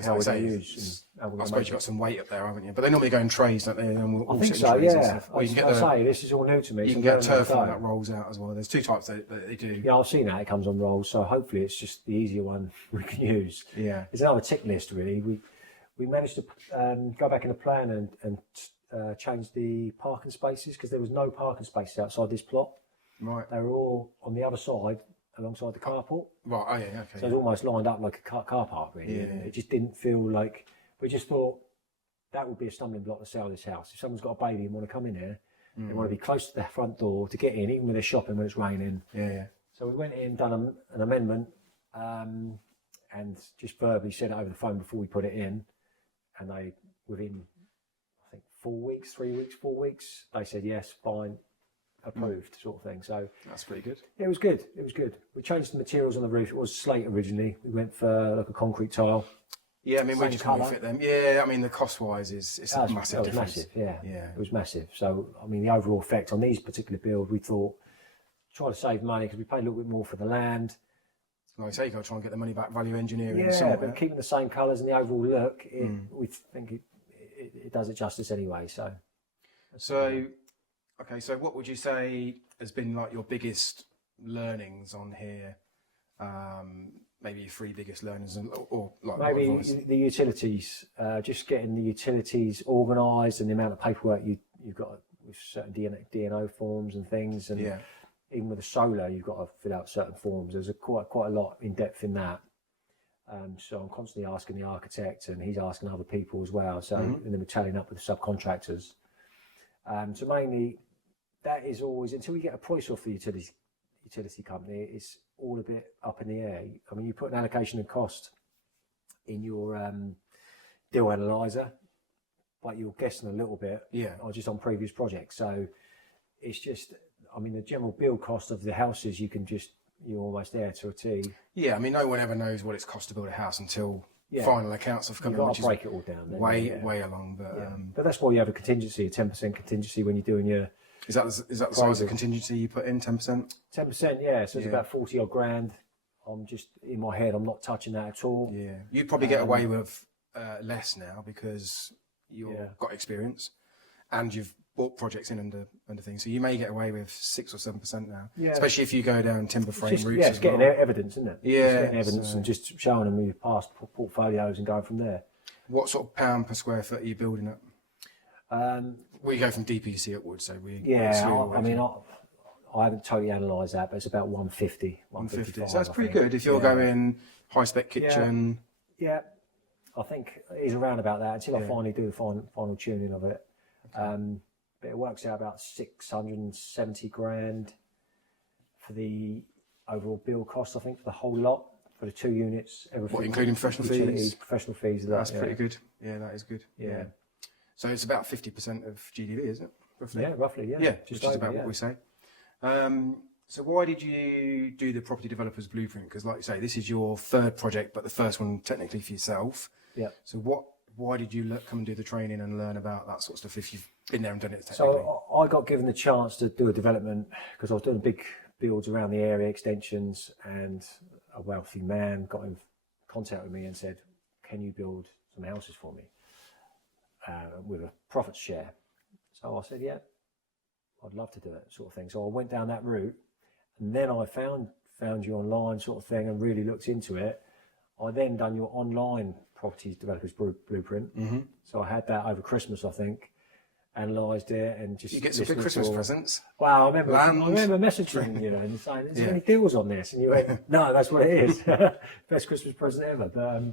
how we use. I suppose you've got some weight up there, haven't you? But they normally go in trays, don't they? And I think so. Yeah. Or you can get this is all new to me. You can get a turf one that rolls out as well. There's 2 types that they do. Yeah, I've seen that. It comes on rolls, so hopefully it's just the easier one we can use. Yeah. It's another tick list, really. We managed to go back in the plan and change the parking spaces because there was no parking spaces outside this plot. Right. They were all on the other side alongside the carport. Right, okay. So it's almost lined up like a car park, really. Yeah. It just didn't feel like... We just thought that would be a stumbling block to sell this house. If someone's got a baby and want to come in here, they want to be close to the front door to get in, even when they're shopping when it's raining. Yeah. So we went in, done an amendment, and just verbally said it over the phone before we put it in. And they, within, I think, 4 weeks, they said, yes, fine, approved, sort of thing. So that's pretty good. Yeah, it was good. We changed the materials on the roof. It was slate originally. We went for like a concrete tile. Yeah, I mean, we just can't fit them. Yeah, I mean, the cost-wise it's a massive difference. Massive, yeah. It was massive. So, I mean, the overall effect on these particular build, we thought, try to save money because we paid a little bit more for the land. Like I say, you got to try and get the money back, value engineering. Yeah, but keeping the same colours and the overall look, we think it does it justice anyway. So, okay, so what would you say has been like your biggest learnings on here? Maybe your 3 biggest learnings, or like maybe the utilities. Just getting the utilities organised and the amount of paperwork you've got with certain DNO forms and things, and even with the solar, you've got to fill out certain forms. There's quite a lot in depth in that. So I'm constantly asking the architect, and he's asking other people as well. So and then we're tallying up with the subcontractors. So mainly, that is always until you get a price off the utility company, it's all a bit up in the air. I mean, you put an allocation of cost in your deal analyzer, but you're guessing a little bit, or just on previous projects. So it's just, I mean, the general build cost of the houses, you're almost there to a T. Yeah, I mean, no one ever knows what it's cost to build a house until final accounts have come in, which is break it all down. Then, way along. But that's why you have a contingency, a 10% contingency when you're doing your. Is that the size of contingency you put in? 10%. 10%, yeah. So it's about 40 odd grand. I'm just in my head. I'm not touching that at all. Yeah, you'd probably get away with less now because you've got experience and you've bought projects in under things. So you may get away with 6 or 7% now. Yeah. Especially if you go down timber frame routes. Yeah, it's getting evidence, isn't it? Yeah, it's getting evidence and just showing them your past portfolios and going from there. What sort of pound per square foot are you building at? We go from DPC upwards, so we. Yeah, I mean, I haven't totally analysed that, but it's about 150. 150. So that's pretty good if you're going high spec kitchen. Yeah, I think it is around about that until I finally do the final tuning of it. Okay. But it works out about 670 grand for the overall build cost, I think, for the whole lot, for the 2 units. Everything. What, including professional fees? Professional fees. That's pretty good. Yeah, that is good. Yeah. So it's about 50% of GDV, isn't it? Roughly? Yeah, roughly, yeah. Yeah, which is about what we say. So why did you do the property developer's blueprint? Because like you say, this is your third project, but the first one technically for yourself. Yeah. So why did you come and do the training and learn about that sort of stuff if you've been there and done it technically? So I got given the chance to do a development because I was doing big builds around the area, extensions, and a wealthy man got in contact with me and said, can you build some houses for me with a profit share? So I said, yeah, I'd love to do it, sort of thing. So I went down that route, and then I found you online, sort of thing, and really looked into it. I then done your online property developers blueprint. Mm-hmm. So I had that over Christmas, I think, analysed it and just. You get some big Christmas presents. Wow, I remember messaging you and saying, "Is there any deals on this?" And you went, "No, that's what it is. Best Christmas present ever." But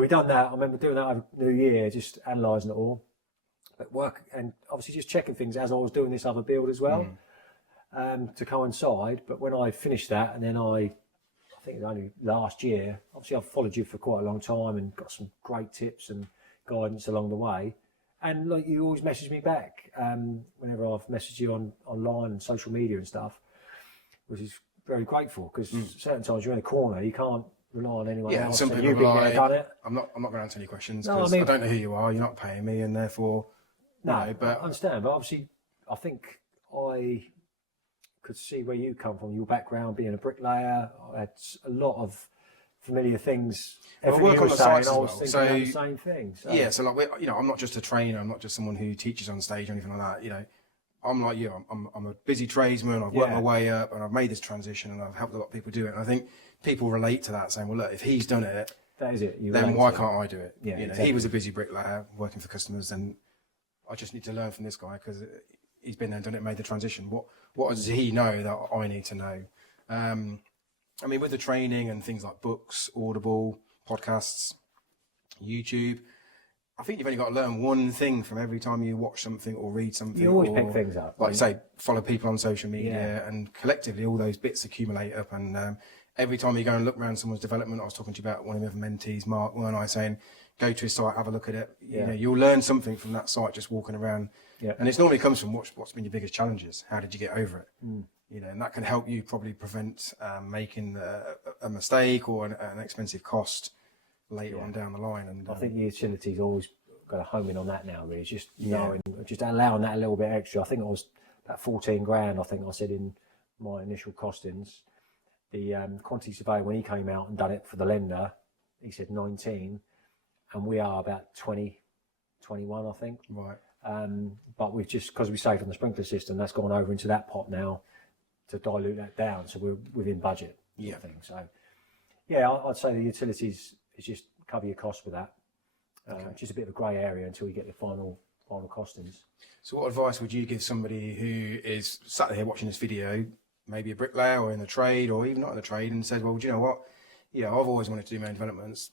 we done that. I remember doing that over New Year, just analysing it all. But work and obviously just checking things as I was doing this other build as well to coincide. But when I finished that, and then I think it was only last year, obviously I've followed you for quite a long time and got some great tips and guidance along the way. And like you always message me back whenever I've messaged you online and social media and stuff, which is very grateful because certain times you're in a corner, you can't rely on anyone else. Some people you've been there, done it. I'm not going to answer any questions because I don't know who you are. You're not paying me, and therefore. No, but I understand. But obviously, I think I could see where you come from. Your background being a bricklayer, I had a lot of familiar things. I work on the sites as well. So the same thing. So. Yeah, so like I'm not just a trainer. I'm not just someone who teaches on stage or anything like that. I'm like you. I'm a busy tradesman. I've worked my way up, and I've made this transition, and I've helped a lot of people do it. And I think people relate to that, saying, "Well, look, if he's done it, that is it. Then why can't I do it?" Yeah, exactly. He was a busy bricklayer working for customers, and I just need to learn from this guy because he's been there and done it, made the transition. What does he know that I need to know? I mean, with the training and things like books, Audible, podcasts, YouTube, I think you've only got to learn one thing from every time you watch something or read something. You always pick things up. Like you say, follow people on social media, and collectively all those bits accumulate up. And every time you go and look around someone's development, I was talking to you about one of my other mentees, Mark, weren't I, saying, go to his site, have a look at it. You'll learn something from that site just walking around. Yeah. And it normally comes from what's been your biggest challenges. How did you get over it? And that can help you probably prevent making a mistake or an expensive cost later on down the line. And I think the utilities always got to home in on that now, really. It's just knowing, just allowing that a little bit extra. I think it was about 14 grand, I think I said in my initial costings. The quantity surveyor, when he came out and done it for the lender, he said 19. And we are about 20, 21, I think. Right. But we've just, because we saved on the sprinkler system, that's gone over into that pot now to dilute that down. So we're within budget. Yeah. Thing. So, yeah, I'd say the utilities is just cover your costs with that. Just a bit of a grey area until you get the final costings. So what advice would you give somebody who is sat here watching this video, maybe a bricklayer or in the trade or even not in the trade, and says, well, do you know what? I've always wanted to do my own developments.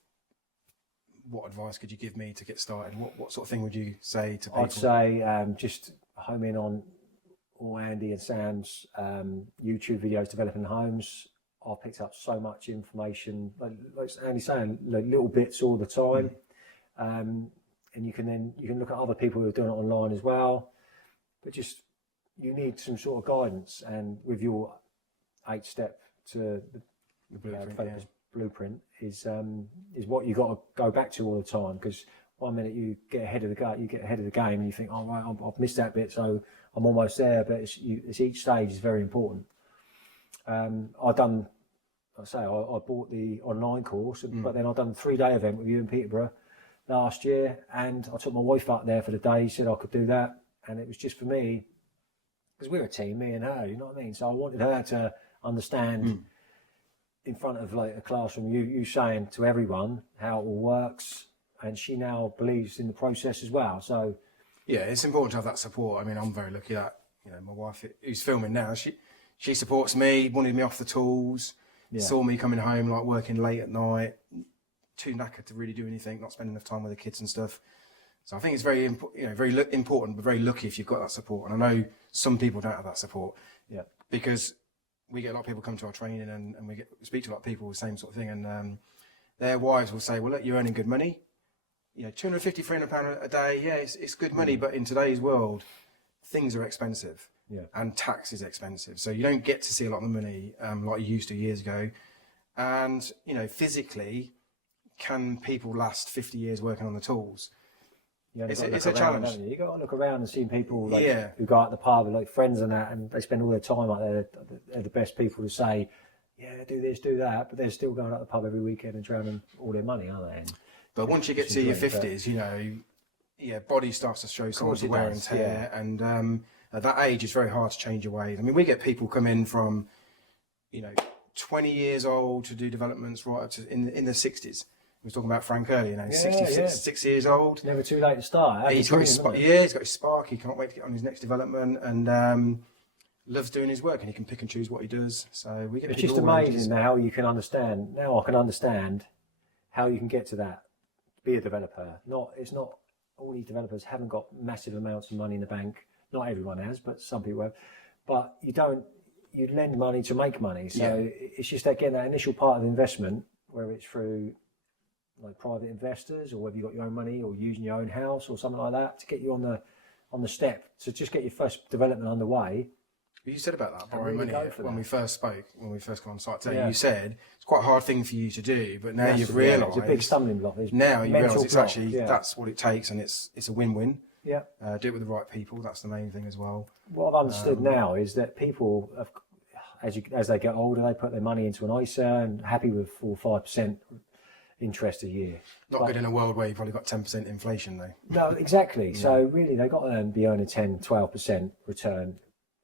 What advice could you give me to get started? What sort of thing would you say to people? I'd say just home in on all Andy and Sam's YouTube videos developing homes, I picked up so much information, like Andy's saying, like little bits all the time. And you can look at other people who are doing it online as well. But just, you need some sort of guidance. And with your 8-step to the focus blueprint is what you got to go back to all the time, because one minute you get ahead of the game and you think, oh right, I've missed that bit, so I'm almost there. But it's each stage is very important. I bought the online course, but then I've done a 3-day event with you in Peterborough last year, and I took my wife up there for the day. She said I could do that, and it was just for me, because we're a team, me and her, you know what I mean? So I wanted her to understand in front of like a classroom, you saying to everyone how it all works, and she now believes in the process as well. So yeah, it's important to have that support. I mean, I'm very lucky that, you know, my wife, who's filming now, she supports me, wanted me off the tools, saw me coming home like working late at night, too knackered to really do anything, not spending enough time with the kids and stuff. So I think it's very important, but very lucky if you've got that support. And I know some people don't have that support. Yeah. Because we get a lot of people come to our training, and we speak to a lot of people with the same sort of thing, and their wives will say, well, look, you're earning good money. You know, £250, £300 a day, yeah, it's good money, but in today's world, things are expensive. Yeah. And tax is expensive. So you don't get to see a lot of the money like you used to years ago. And, you know, physically, can people last 50 years working on the tools? It's a challenge. You got to look around and see people who go out the pub with like friends and that, and they spend all their time out there. They're the best people to say, yeah, do this, do that, but they're still going out the pub every weekend and drowning all their money, aren't they? And but once you get to your 50s, you know, body starts to show signs of wear and tear, and at that age, it's very hard to change your ways. I mean, we get people come in from, you know, 20 years old to do developments right up to in the 60s. We were talking about Frank earlier, you know, 66 years old. Never too late to start. He's got his spark. He can't wait to get on his next development, and loves doing his work, and he can pick and choose what he does. So we get. It's just amazing now you can understand. Now I can understand how you can get to that. Be a developer. It's not all these developers haven't got massive amounts of money in the bank. Not everyone has, but some people have. But you lend money to make money. So it's just that getting that initial part of the investment, whether it's through like private investors, or whether you got your own money, or using your own house or something like that, to get you on the step, to just get your first development underway. You said about that borrowing really money when we first spoke, when we first got on site today. You said it's quite a hard thing for you to do, but now you've realised it's a big stumbling block. Now you realise it's actually that's what it takes, and it's a win-win. Yeah, do it with the right people. That's the main thing as well. What I've understood now is that people, as they get older, they put their money into an ISA and happy with 4 or 5% interest a year. Not good in a world where you've probably got 10% inflation, though. No, exactly. So really, they've got to be earning 10, 12% return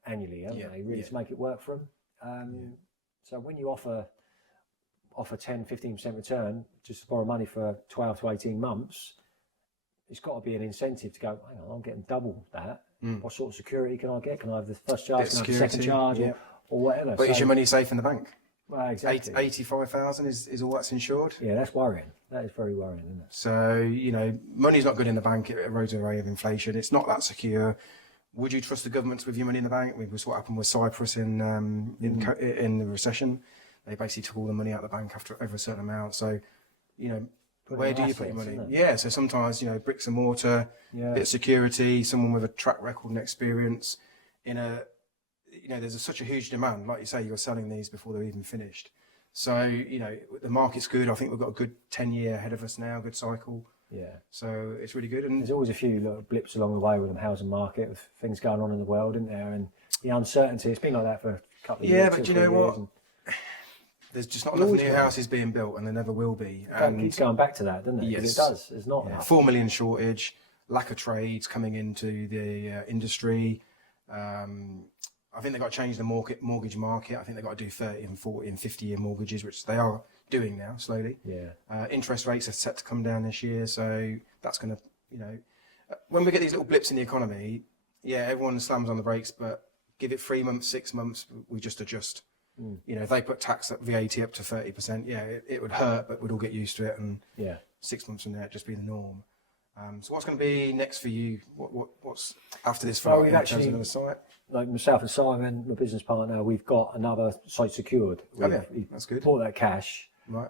annually, haven't they? Really, to make it work for them. So when you offer 10, 15% return just to borrow money for 12 to 18 months, it's got to be an incentive to go, hang on, I'm getting double that. What sort of security can I get? Can I have the first charge? Can I have the second charge? Or whatever. But is your money safe in the bank? Well, exactly. 85,000 is all that's insured. Yeah, that's worrying. That is very worrying, isn't it? So, you know, money's not good in the bank. It erodes the rate of inflation. It's not that secure. Would you trust the government with your money in the bank? It was what happened with Cyprus in the recession. They basically took all the money out of the bank over a certain amount. So, you know, where do you put your money? Yeah, so sometimes, you know, bricks and mortar, bit of security, someone with a track record and experience you know, there's such a huge demand. Like you say, you're selling these before they're even finished. So, you know, the market's good. I think we've got a good 10-year ahead of us now, good cycle. Yeah. So it's really good. And there's always a few little blips along the way with the housing market, with things going on in the world, isn't there? And the uncertainty, it's been like that for a couple of years. Yeah, but you know what? There's just not enough new houses being built, and there never will be. And it keeps going back to that, doesn't it? Yes. It does. There's not enough. 4 million shortage, lack of trades coming into the industry. I think they've got to change the mortgage market. I think they've got to do 30 and 40 and 50-year mortgages, which they are doing now, slowly. Yeah. Interest rates are set to come down this year, so that's going to, you know... when we get these little blips in the economy, everyone slams on the brakes, but give it 3 months, 6 months, we just adjust. You know, if they put VAT up to 30%, it would hurt, but we'd all get used to it, and 6 months from there, it'd just be the norm. So what's going to be next for you? What's after this fight in terms of the site? like myself and Simon, my business partner, we've got another site secured. Oh, yeah, that's good. Bought that cash. Right.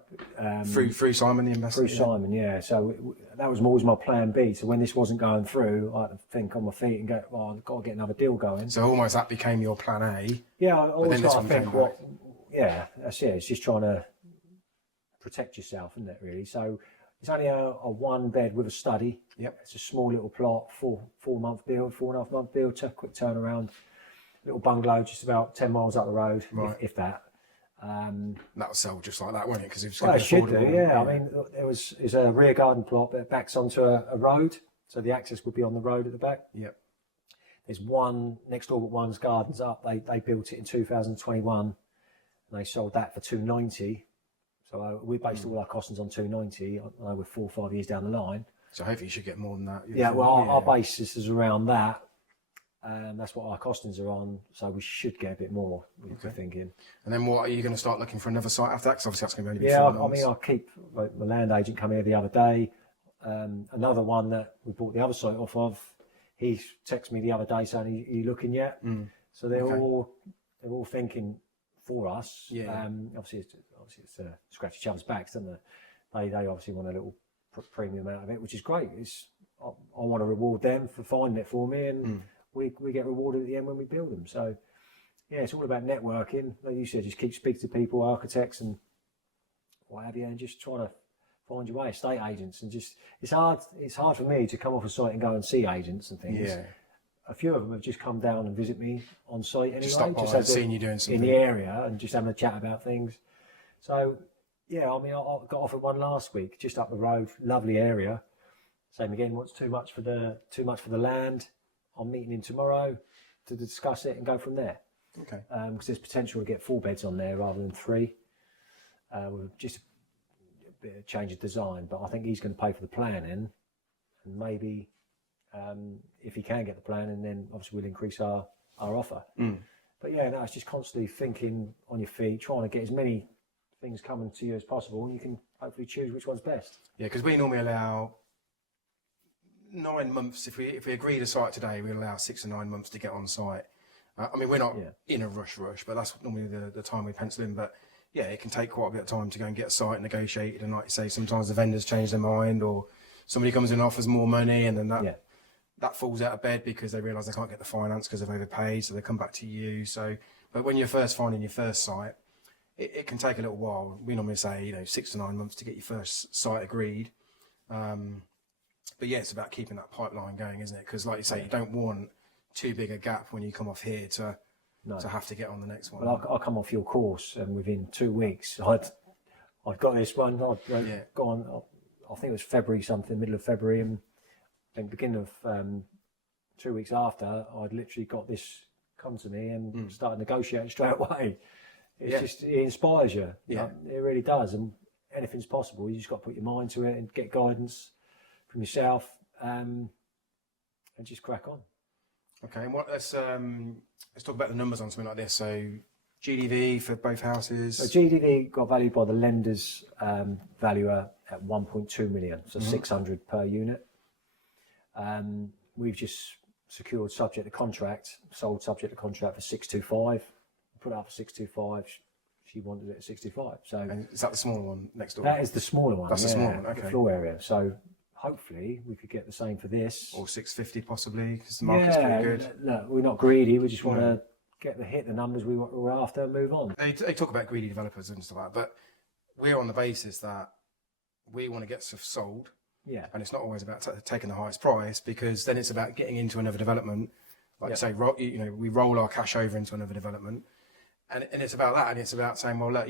Through Simon, the investor. Through Simon, yeah. So that was always my plan B. So when this wasn't going through, I had to think on my feet and go, well, I've got to get another deal going. So almost that became your plan A. Yeah, I always got to think, what? Yeah, that's it. It's just trying to protect yourself, isn't it, really? So it's only a 1 bed with a study. Yep. It's a small little plot, 4-month build, 4.5 month build, quick turnaround. Little bungalow just about 10 miles up the road, right. if that. That'll sell just like that, won't it? Because it's well, it should do, yeah. I mean, it's a rear garden plot, but it backs onto a road, so the access would be on the road at the back. Yep. There's one next door, but one's gardens up. They built it in 2021, and they sold that for 290. So we based all our costings on 290. I know we're 4 or 5 years down the line. So hopefully you should get more than that. Yeah, well, our basis is around that. That's what our costings are on, so we should get a bit more, we're thinking. And then what, are you going to start looking for another site after that? Because obviously that's going to only be 4 months. I mean, I'll keep, my land agent come here the other day. Another one that we bought the other site off of, he texted me the other day saying, are you looking yet? So they're all thinking for us. Yeah. Obviously it's scratch each other's backs, don't they? They obviously want a little premium out of it, which is great. I want to reward them for finding it for me, and we get rewarded at the end when we build them. So yeah, it's all about networking. Like you said, just keep speaking to people, architects and what have you, and just trying to find your way, estate agents, and just it's hard for me to come off a site and go and see agents and things. Yeah. A few of them have just come down and visit me on site anyway. Just stop by, seeing you doing something in the area and just having a chat about things. So yeah, I mean, I got offered one last week, just up the road, lovely area. Same again. What's too much for the land? I'm meeting him tomorrow to discuss it and go from there. Okay. Because there's potential to get 4 beds on there rather than 3. With just a bit of change of design, but I think he's going to pay for the planning, and maybe if he can get the planning, then obviously we'll increase our offer. But yeah, no, it's just constantly thinking on your feet, trying to get as many things coming to you as possible, and you can hopefully choose which one's best. Yeah, because we normally allow 9 months. If we agree to site today, we allow 6 or 9 months to get on site. I mean, we're not in a rush, but that's normally the time we pencil in. But yeah, it can take quite a bit of time to go and get a site negotiated. And like you say, sometimes the vendors change their mind, or somebody comes in and offers more money, and then that falls out of bed because they realise they can't get the finance because they've overpaid, so they come back to you. So, but when you're first finding your first site, it can take a little while. We normally say 6 to 9 months to get your first site agreed. But yeah, it's about keeping that pipeline going, isn't it? Because like you say, you don't want too big a gap when you come off here to have to get on the next one. Well, I come off your course, and within 2 weeks, I'd got this one. I'd gone. I think it was February something, middle of February, and then beginning of 2 weeks after, I'd literally got this come to me and started negotiating straight away. It's just, it inspires you. Yeah. It really does. And anything's possible. You just got to put your mind to it and get guidance from yourself, and just crack on. Okay, and let's talk about the numbers on something like this. So GDV for both houses. So GDV got valued by the lender's valuer at 1.2 million, so 600 per unit. We've just secured subject to contract, sold subject to contract for 625. Put it up for 625. She wanted it at 65. So and is that the smaller one next door? That is the smaller one. That's the smaller one. Okay. The floor area. So hopefully we could get the same for this. Or 650 possibly, because the market's pretty good. No, we're not greedy. We just want to hit the numbers we're after and move on. They talk about greedy developers and stuff like that, but we're on the basis that we want to get stuff sold. Yeah. And it's not always about taking the highest price, because then it's about getting into another development. Like say, we roll our cash over into another development, and it's about that. And it's about saying, well, look,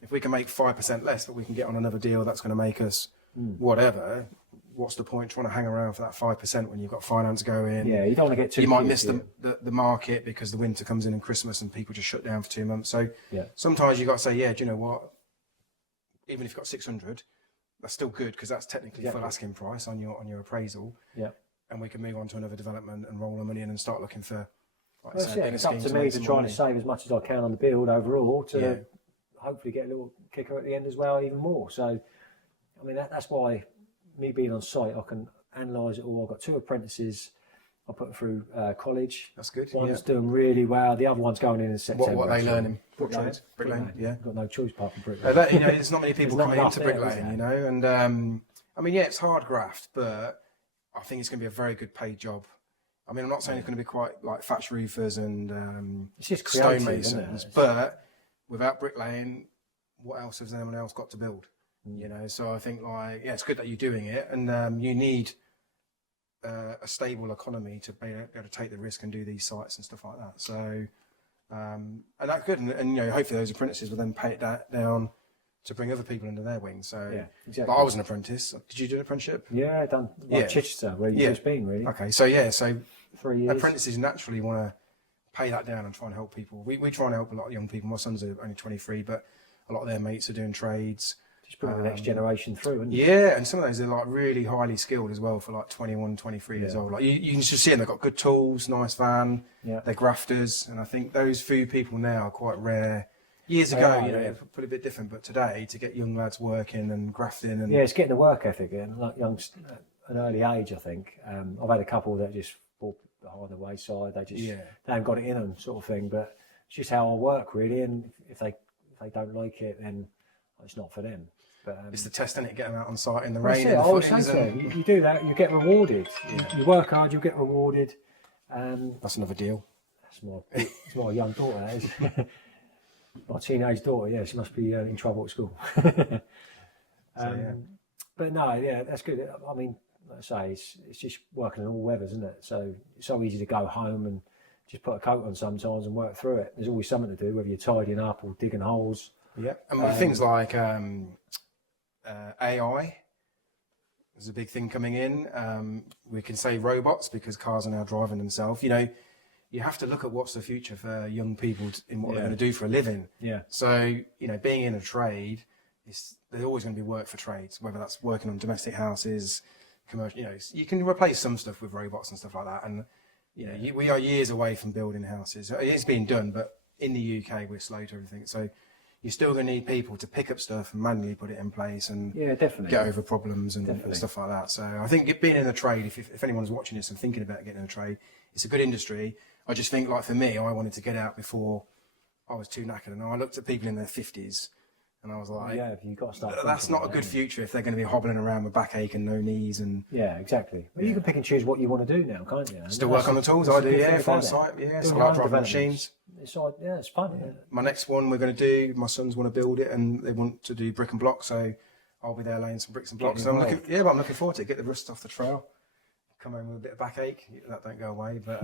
if we can make 5% less, but we can get on another deal that's going to make us whatever. What's the point trying to hang around for that 5% when you've got finance going? Yeah, you don't want to get too. You might miss the market because the winter comes in and Christmas and people just shut down for 2 months. So sometimes you got to say, do you know what? Even if you've got 600, that's still good, because that's technically full asking price on your appraisal. Yeah. And we can move on to another development and roll the money in and start looking for. It's up to me to try and save as much as I can on the build overall to hopefully get a little kicker at the end as well, even more. So, I mean, that's why me being on site, I can analyse it all. I've got 2 apprentices. I put them through college. That's good. One's doing really well. The other one's going in September. What are they actually. learning? What Bricklaying. trades? Bricklaying. Yeah. Got no choice apart from bricklaying. There's not many people There's not coming enough into there, is bricklaying, there? and I mean, yeah, it's hard graft, but I think it's going to be a very good paid job. I mean, I'm not saying it's going to be quite like thatch roofers and It's just creative, stonemasons, isn't it? but without bricklaying, what else has anyone else got to build? You know, so I think like, yeah, it's good that you're doing it, and you need a stable economy to be able to take the risk and do these sites and stuff like that. So, and that's good, and you know, hopefully those apprentices will then pay it down to bring other people under their wing. So, Yeah, exactly. but I was an apprentice. Did you do an apprenticeship? Yeah, I done like Chichester, where you've just been, really. Okay, so yeah, so 3 years. apprentices naturally want to pay that down and try and help people. We try and help a lot of young people. My sons are only 23, but a lot of their mates are doing trades. Just bring the next generation through, isn't it? Yeah, and some of those are like really highly skilled as well for like 21, 23 years old. Like you can just see them, they've got good tools, nice van, they're grafters, and I think those few people now are quite rare. Years ago, you know, it's probably a bit different, but today to get young lads working and grafting and it's getting the work ethic in, like an early age, I think. I've had a couple that just fall behind the wayside. They just they haven't got it in them, sort of thing. But it's just how I work, really. And if they don't like it, then it's not for them. But it's the test, isn't it? Get them out on site in the that's rain. it. And I the always say footings so. and... You do that, you get rewarded. You work hard, you get rewarded. That's another deal. It's my young daughter, that is. My teenage daughter, yeah, she must be in trouble at school. But no, yeah, that's good. I mean, like I say, it's just working in all weathers, isn't it? So it's so easy to go home and just put a coat on sometimes and work through it. There's always something to do, whether you're tidying up or digging holes. Yeah, and with things like AI, there's a big thing coming in. We can say robots because cars are now driving themselves. You know, you have to look at what's the future for young people in what they're going to do for a living. Yeah. So, you know, being in a trade, there's always going to be work for trades, whether that's working on domestic houses, commercial, you know, you can replace some stuff with robots and stuff like that. And, you know, we are years away from building houses. It's being done, but in the UK, we're slow to everything. So you're still going to need people to pick up stuff and manually put it in place and definitely get over problems and stuff like that. So I think being in a trade, if anyone's watching this and thinking about getting in a trade, it's a good industry. I just think, like for me, I wanted to get out before I was too knackered. And I looked at people in their 50s and I was like, you've got to start. That's not a good future if they're going to be hobbling around with backache and no knees. And yeah, exactly. Well, you can pick and choose what you want to do now, can't you? Still work on the tools, I do, if on site, so I like driving machines. It's like, it's fun. Yeah. My next one we're going to do, my sons want to build it and they want to do brick and block, so I'll be there laying some bricks and blocks. So I'm looking forward to it, get the rust off the trail, come home with a bit of backache, that don't go away, but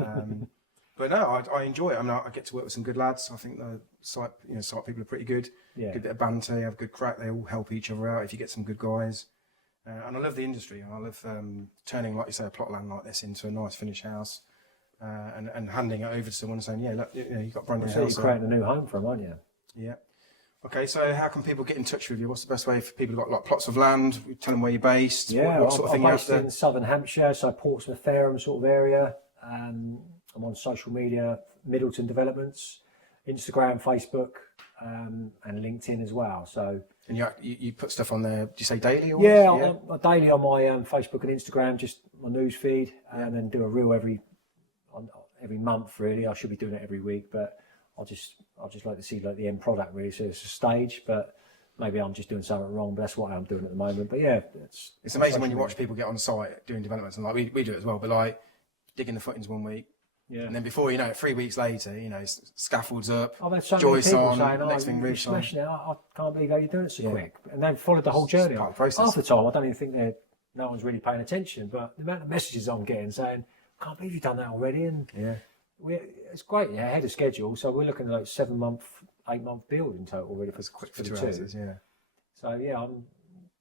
but no, I enjoy it. I mean, I get to work with some good lads. I think the site people are pretty good. Yeah. Good bit of banter, you have good crack. They all help each other out if you get some good guys. And I love the industry. I love turning, like you say, a plot land like this into a nice finished house, and handing it over to someone and saying, "Yeah, look, you've got brand new house." You're creating a new home for them, aren't you? Yeah. Okay, so how can people get in touch with you? What's the best way for people who've got like plots of land? Tell them where you're based. Yeah, what sort of thing I'm you based have to... in Southern Hampshire, so Portsmouth, Fareham sort of area. I'm on social media, Middleton Developments, Instagram, Facebook, and LinkedIn as well. So. And you put stuff on there, do you say daily? Or I'm daily on my Facebook and Instagram, just my news feed, and then do a reel every month, really. I should be doing it every week, but I'll just like to see like the end product, really. So it's a stage, but maybe I'm just doing something wrong, but that's what I'm doing at the moment. But yeah, it's amazing when you watch people get on site doing developments, and like we do it as well, but like digging the footings 1 week. Yeah. And then before you know it, 3 weeks later, you know, scaffolds up, I've had so joists many people on, saying, next thing roofs on. Smashing it. I can't believe how you're doing it so quick. And they've followed the whole journey. Part of the process. Half the time, I don't even think no one's really paying attention, but the amount of messages I'm getting saying, I can't believe you've done that already. And it's great, ahead of schedule. So we're looking at like 7 month, 8 month build in total, really, for for the 2 two. houses, yeah. So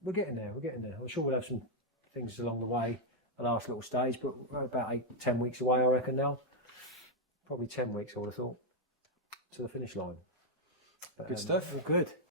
we're getting there. I'm sure we'll have some things along the way, the last little stage, but we're about 8-10 weeks away, I reckon now. Probably 10 weeks, I would have thought, to the finish line. But, Good stuff. Good.